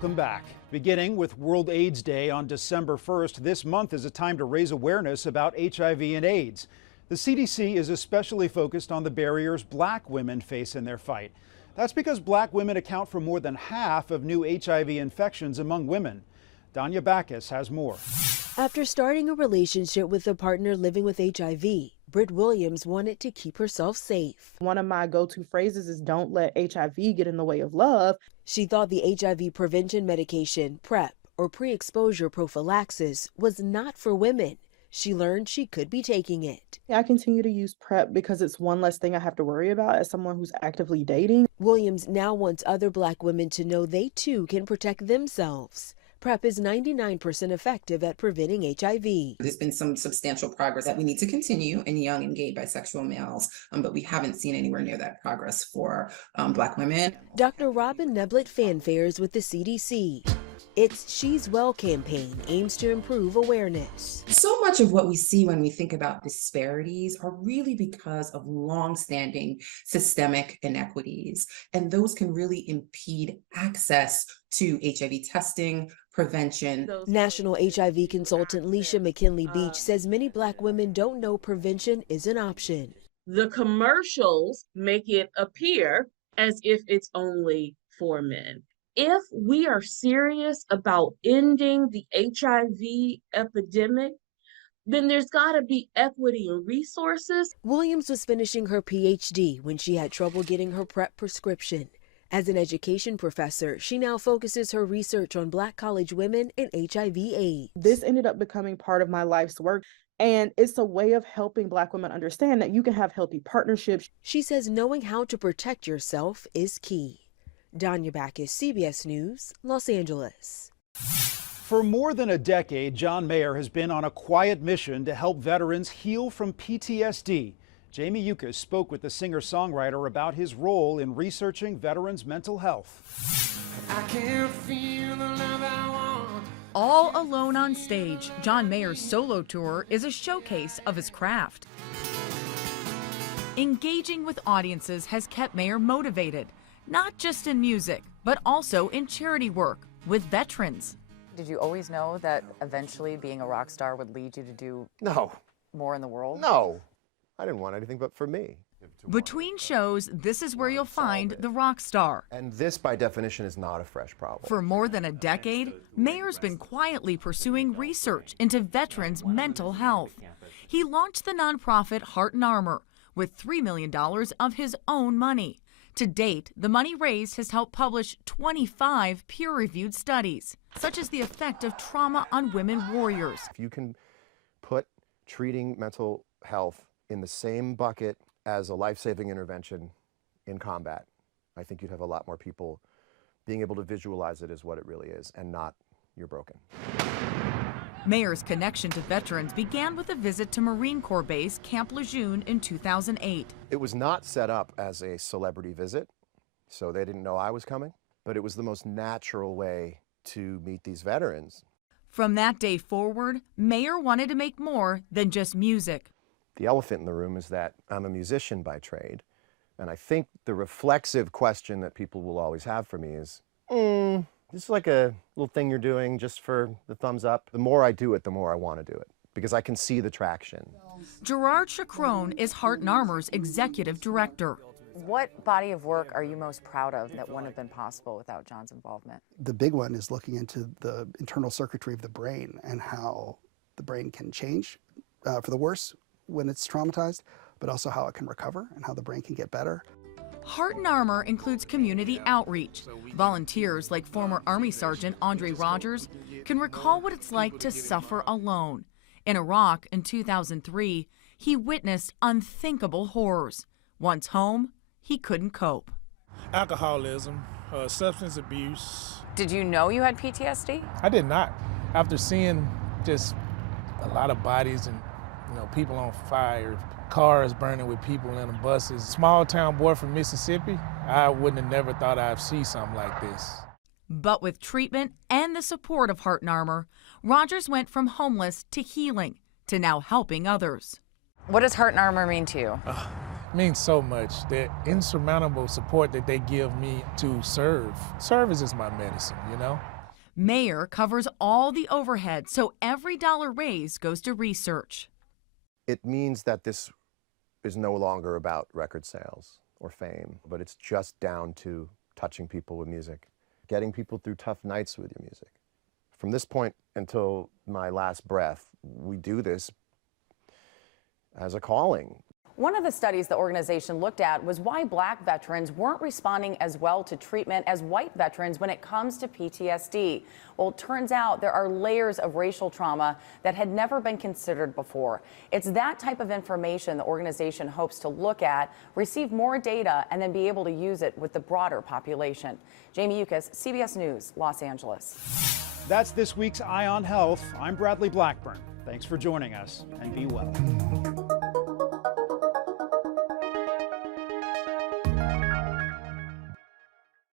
Welcome back. Beginning with World AIDS Day on December 1st, this month is a time to raise awareness about HIV and AIDS. The CDC is especially focused on the barriers Black women face in their fight. That's because Black women account for more than half of new HIV infections among women. Danya Bacchus has more. After starting a relationship with a partner living with HIV, Britt Williams wanted to keep herself safe. One of my go-to phrases is don't let HIV get in the way of love. She thought the HIV prevention medication, PrEP, or pre-exposure prophylaxis, was not for women. She learned she could be taking it. I continue to use PrEP because it's one less thing I have to worry about as someone who's actively dating. Williams now wants other Black women to know they too can protect themselves. PrEP is 99% effective at preventing HIV. There's been some substantial progress that we need to continue in young and gay bisexual males, but we haven't seen anywhere near that progress for Black women. Dr. Robin Neblett fanfares with the CDC. Its She's Well campaign aims to improve awareness. So much of what we see when we think about disparities are really because of long-standing systemic inequities, and those can really impede access to HIV testing, prevention. National HIV consultant Leisha McKinley Beach says many Black women don't know prevention is an option. The commercials make it appear as if it's only for men. If we are serious about ending the HIV epidemic, then there's got to be equity and resources. Williams was finishing her PhD when she had trouble getting her PrEP prescription. As an education professor, she now focuses her research on Black college women and HIV/AIDS. This ended up becoming part of my life's work, and it's a way of helping Black women understand that you can have healthy partnerships. She says knowing how to protect yourself is key. Danya Bacchus, CBS News, Los Angeles. For more than a decade, John Mayer has been on a quiet mission to help veterans heal from PTSD. Jamie Yuccas spoke with the singer-songwriter about his role in researching veterans' mental health. I can't feel the love I want. All alone on stage, John Mayer's solo tour is a showcase of his craft. Engaging with audiences has kept Mayer motivated, not just in music, but also in charity work with veterans. Did you always know that eventually being a rock star would lead you to do more in the world? No. I didn't want anything but for me. Between shows, this is where you'll find the rock star. And this, by definition, is not a fresh problem. For more than a decade, Mayer's been quietly pursuing research into veterans' mental health. He launched the nonprofit Heart and Armor with $3 million of his own money. To date, the money raised has helped publish 25 peer-reviewed studies, such as the effect of trauma on women warriors. If you can put treating mental health in the same bucket as a life-saving intervention in combat, I think you'd have a lot more people being able to visualize it as what it really is and not you're broken. Mayer's connection to veterans began with a visit to Marine Corps Base Camp Lejeune in 2008. It was not set up as a celebrity visit, so they didn't know I was coming, but it was the most natural way to meet these veterans. From that day forward, Mayer wanted to make more than just music. The elephant in the room is that I'm a musician by trade, and I think the reflexive question that people will always have for me is, this is like a little thing you're doing just for the thumbs up. The more I do it, the more I want to do it, because I can see the traction. Gerard Chacron is Heart and Armor's executive director. What body of work are you most proud of that wouldn't have been possible without John's involvement? The big one is looking into the internal circuitry of the brain and how the brain can change for the worse when it's traumatized, but also how it can recover and how the brain can get better. Heart and Armor includes community outreach. Volunteers like former Army Sergeant Andre Rogers can recall what it's like to suffer alone. In Iraq in 2003, he witnessed unthinkable horrors. Once home, he couldn't cope. Alcoholism, substance abuse. Did you know you had PTSD? I did not. After seeing just a lot of bodies and people on fire, cars burning with people in the buses. Small town boy from Mississippi, I wouldn't have never thought I'd see something like this. But with treatment and the support of Heart and Armor, Rogers went from homeless to healing to now helping others. What does Heart and Armor mean to you? It means so much. The insurmountable support that they give me to serve. Service is my medicine, Mayor covers all the overhead, so every dollar raised goes to research. It means that this is no longer about record sales or fame, but it's just down to touching people with music, getting people through tough nights with your music. From this point until my last breath, we do this as a calling. One of the studies the organization looked at was why Black veterans weren't responding as well to treatment as white veterans when it comes to PTSD. Well, it turns out there are layers of racial trauma that had never been considered before. It's that type of information the organization hopes to look at, receive more data, and then be able to use it with the broader population. Jamie Yuccas, CBS News, Los Angeles. That's this week's Eye on Health. I'm Bradley Blackburn. Thanks for joining us, and be well.